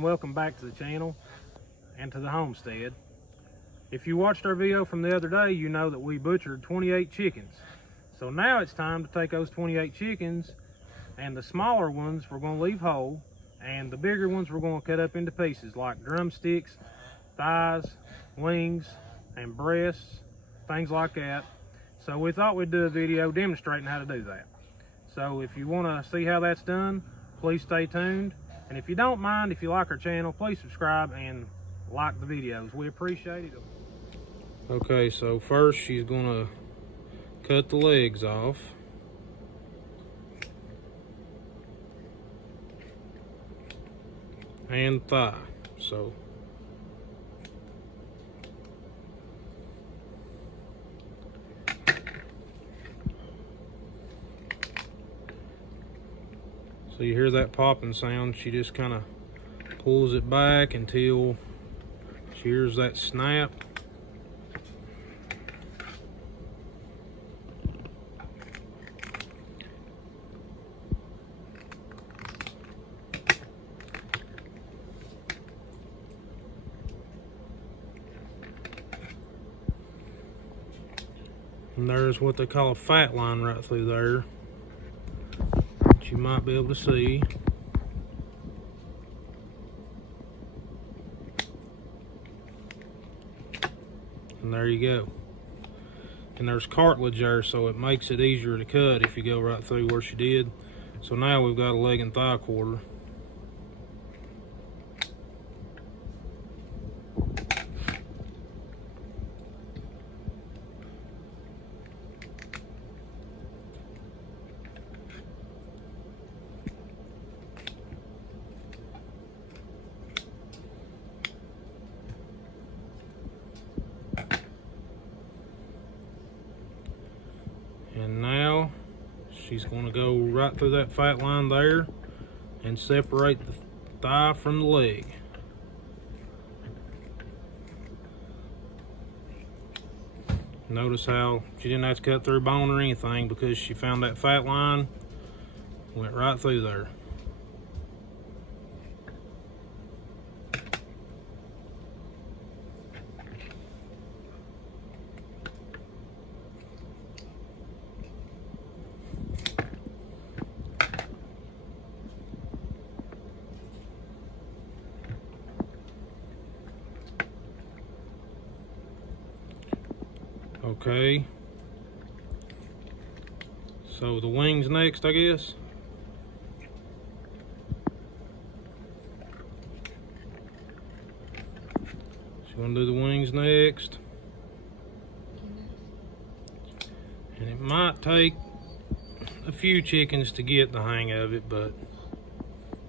and welcome back to the channel and to the homestead. If you watched our video from the other day, you know that we butchered 28 chickens. So now it's time to take those 28 chickens, and the smaller ones we're going to leave whole, and the bigger ones we're going to cut up into pieces like drumsticks, thighs, wings, and breasts, things like that. So we thought we'd do a video demonstrating how to do that. So if you want to see how that's done, please stay tuned. And if you don't mind, if you like our channel, please subscribe and like the videos. We appreciate it. Okay, so first she's gonna cut the legs off. And thigh. So you hear that popping sound. She just kind of pulls it back until she hears that snap. And there's what they call a fat line right through there. You might be able to see. And there you go. And there's cartilage there, so it makes it easier to cut if you go right through where she did. So now we've got a leg and thigh quarter. And now she's going to go right through that fat line there and separate the thigh from the leg. Notice how she didn't have to cut through bone or anything because she found that fat line, went right through there. Okay, so the wings next, I guess. She's gonna do the wings next. And it might take a few chickens to get the hang of it, but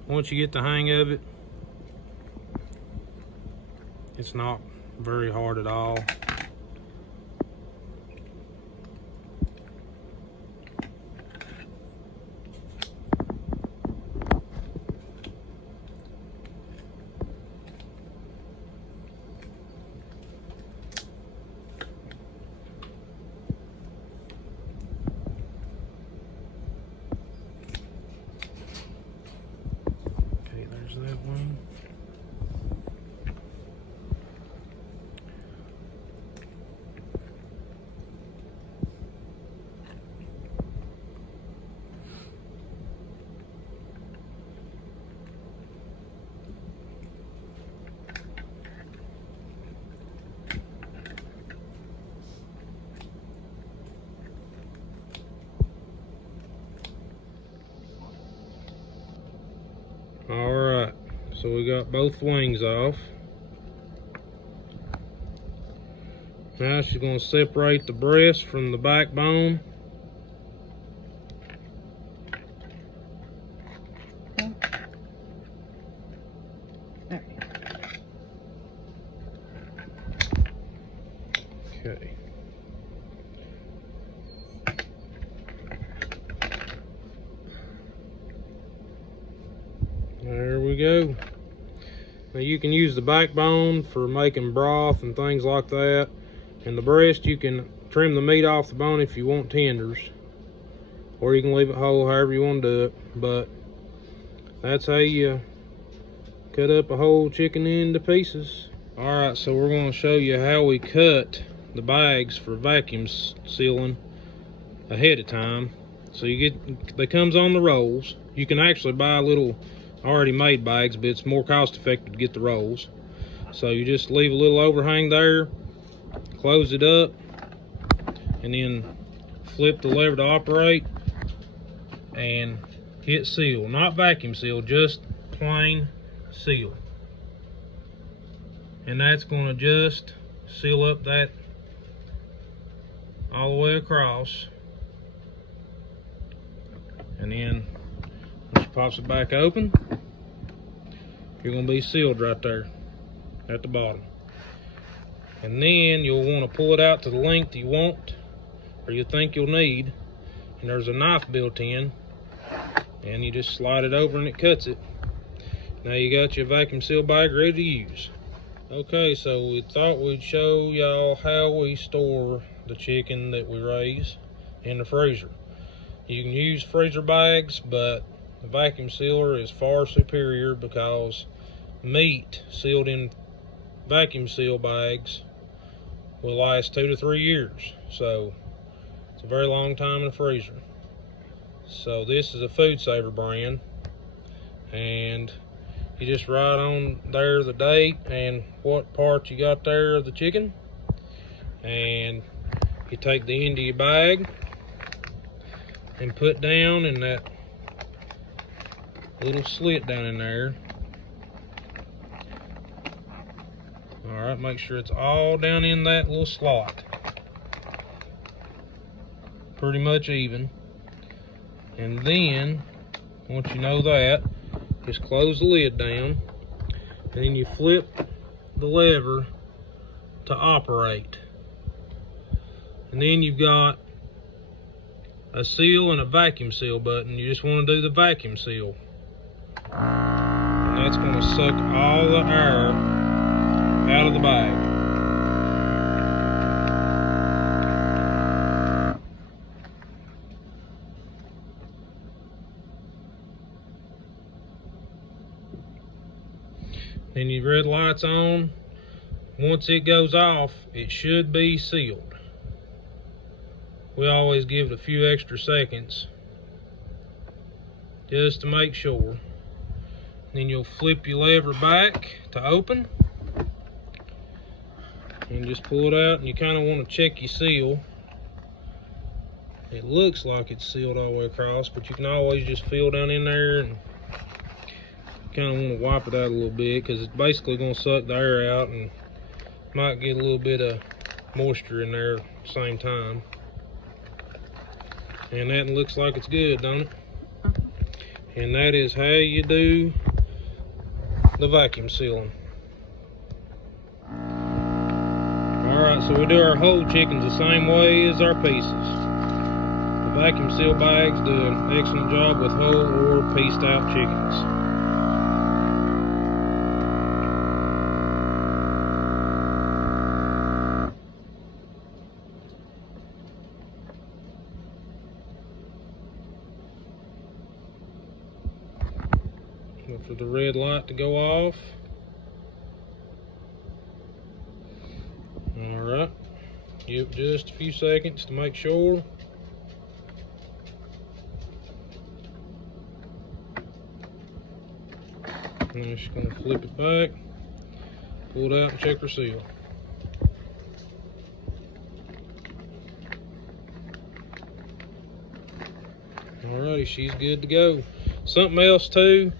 once you get the hang of it, it's not very hard at all. That one. All right. So we got both wings off. Now she's going to separate the breast from the backbone. Okay. There we go. Now you can use the backbone for making broth and things like that. And the breast, you can trim the meat off the bone if you want tenders. Or you can leave it whole, however you want to do it. But that's how you cut up a whole chicken into pieces. Alright, so we're going to show you how we cut the bags for vacuum sealing ahead of time. So they comes on the rolls. You can actually buy little already made bags, but it's more cost effective to get the rolls. So you just leave a little overhang there, close it up, and then flip the lever to operate and hit seal. Not vacuum seal, just plain seal. And that's going to just seal up that all the way across. And then once you pops it back open, you're going to be sealed right there at the bottom. And then you'll want to pull it out to the length you want or you think you'll need. And there's a knife built in, and you just slide it over and it cuts it. Now you got your vacuum seal bag ready to use. Okay, so we thought we'd show y'all how we store the chicken that we raise in the freezer. You can use freezer bags, but the vacuum sealer is far superior because meat sealed in vacuum seal bags will last 2 to 3 years. So it's a very long time in the freezer. So this is a Food Saver brand, and you just write on there the date and what part you got there of the chicken, and you take the end of your bag and put down in that little slit down in there. Alright, make sure it's all down in that little slot. Pretty much even. And then, once you know that, just close the lid down, and then you flip the lever to operate. And then you've got a seal and a vacuum seal button. You just want to do the vacuum seal. And that's going to suck all the air out of the bag. Then your red light's on. Once it goes off, it should be sealed. We always give it a few extra seconds just to make sure. Then you'll flip your lever back to open and just pull it out, and you kind of want to check your seal. It looks like it's sealed all the way across, but you can always just feel down in there and kind of want to wipe it out a little bit, because it's basically going to suck the air out and might get a little bit of moisture in there at the same time. And that looks like it's good, don't it? And that is how you do the vacuum sealing. Alright, so we do our whole chickens the same way as our pieces. The vacuum seal bags do an excellent job with whole or pieced out chickens. Look for the red light to go off. Alright, give just a few seconds to make sure. And just going to flip it back, pull it out and check her seal. Alrighty, she's good to go. Something else too,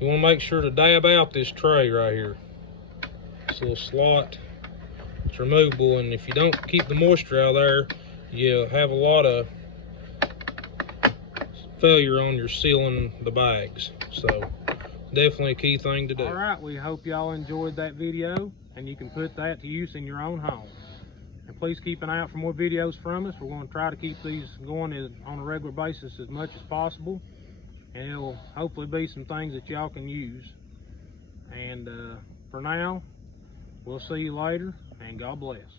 you want to make sure to dab out this tray right here. This little slot, it's removable, and if you don't keep the moisture out of there, you'll have a lot of failure on your sealing the bags. So definitely a key thing to do. Alright, we hope y'all enjoyed that video, and you can put that to use in your own home. And please keep an eye out for more videos from us. We're going to try to keep these going on a regular basis as much as possible. And it'll hopefully be some things that y'all can use. And for now, we'll see you later, and God bless.